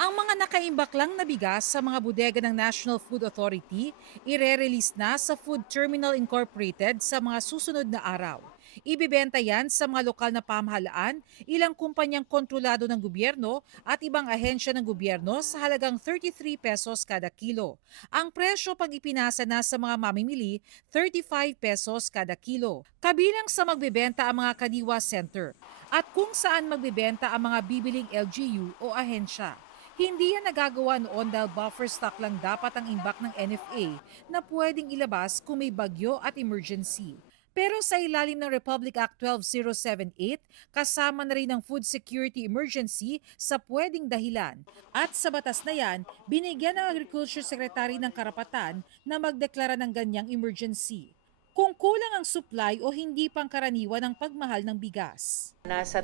Ang mga nakaimbak lang na bigas sa mga bodega ng National Food Authority, ire-release na sa Food Terminal Incorporated sa mga susunod na araw. Ibibenta yan sa mga lokal na pamahalaan, ilang kumpanyang kontrolado ng gobyerno at ibang ahensya ng gobyerno sa halagang 33 pesos kada kilo. Ang presyo pag ipinasa na sa mga mamimili, 35 pesos kada kilo. Kabilang sa magbebenta ang mga kadiwa center at kung saan magbebenta ang mga bibiling LGU o ahensya. Hindi yan nagagawa noon dahil buffer stock lang dapat ang imbak ng NFA na pwedeng ilabas kung may bagyo at emergency. Pero sa ilalim ng Republic Act 12078, kasama na rin ang food security emergency sa pwedeng dahilan. At sa batas na yan, binigyan ng Agriculture Secretary ng karapatan na magdeklara ng ganyang emergency. Kung kulang ang supply o hindi pangkaraniwan ang pagmahal ng bigas. Nasa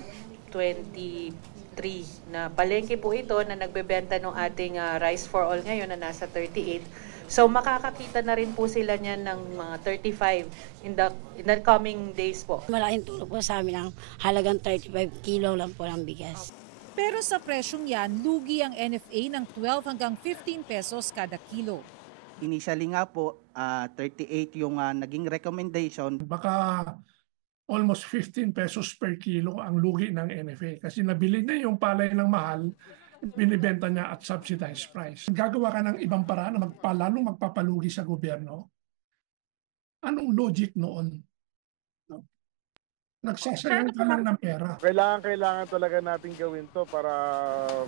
23 na palengke po ito na nagbebenta ng ating Rice for All ngayon na nasa 38. So makakakita na rin po sila niyan ng mga 35 in the coming days po. Malaking tulong po sa amin ang halagang 35 kilo lang po ng bigas. Pero sa presyong yan, lugi ang NFA ng 12 hanggang 15 pesos kada kilo. Initially nga po, 38 yung naging recommendation. Baka almost 15 pesos per kilo ang lugi ng NFA kasi nabili na yung palay ng mahal, binibenta niya at subsidized price. Gagawa ka ng ibang paraan na lalong magpapalugi sa gobyerno. Anong logic noon? No? Nagsasayang ka lang ng pera. Kailangan talaga natin gawin to para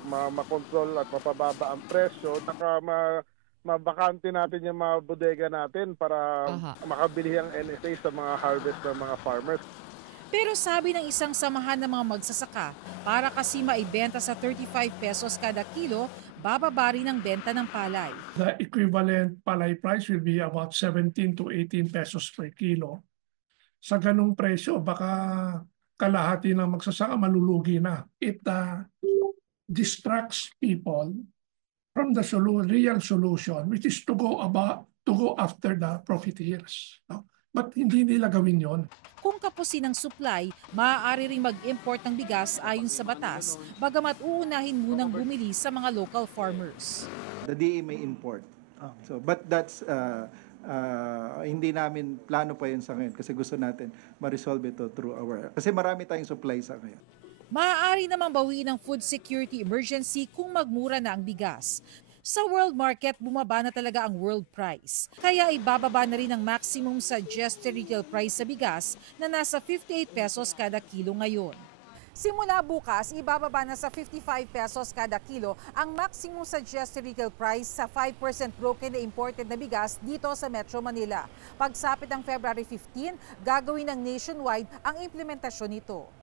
makontrol at mapababa ang presyo. Mabakante natin yung mga bodega natin para makabili ang NFA sa mga harvest ng mga farmers. Pero sabi ng isang samahan ng mga magsasaka, para kasi maibenta sa 35 pesos kada kilo, bababa rin ang benta ng palay. The equivalent palay price will be about 17 to 18 pesos per kilo. Sa ganung presyo, baka kalahati ng magsasaka malulugi na. It distracts people from the real solution, which is to go after the profiteers. No? But hindi nila gawin yon. Kung kapusin ang supply, maaari ring mag-import ng bigas ayon sa batas, bagamat uunahin munang bumili sa mga local farmers. The DA may import. But that's hindi namin plano pa yun sa ngayon kasi gusto natin ma-resolve ito through kasi marami tayong supply sa ngayon. Maaari namang bawiin ang food security emergency kung magmura na ang bigas. Sa world market, bumaba na talaga ang world price. Kaya ibababa na rin ang maximum suggested retail price sa bigas na nasa 58 pesos kada kilo ngayon. Simula bukas, ibababa na sa 55 pesos kada kilo ang maximum suggested retail price sa 5% broken na imported na bigas dito sa Metro Manila. Pagsapit ng February 15, gagawin ng nationwide ang implementasyon nito.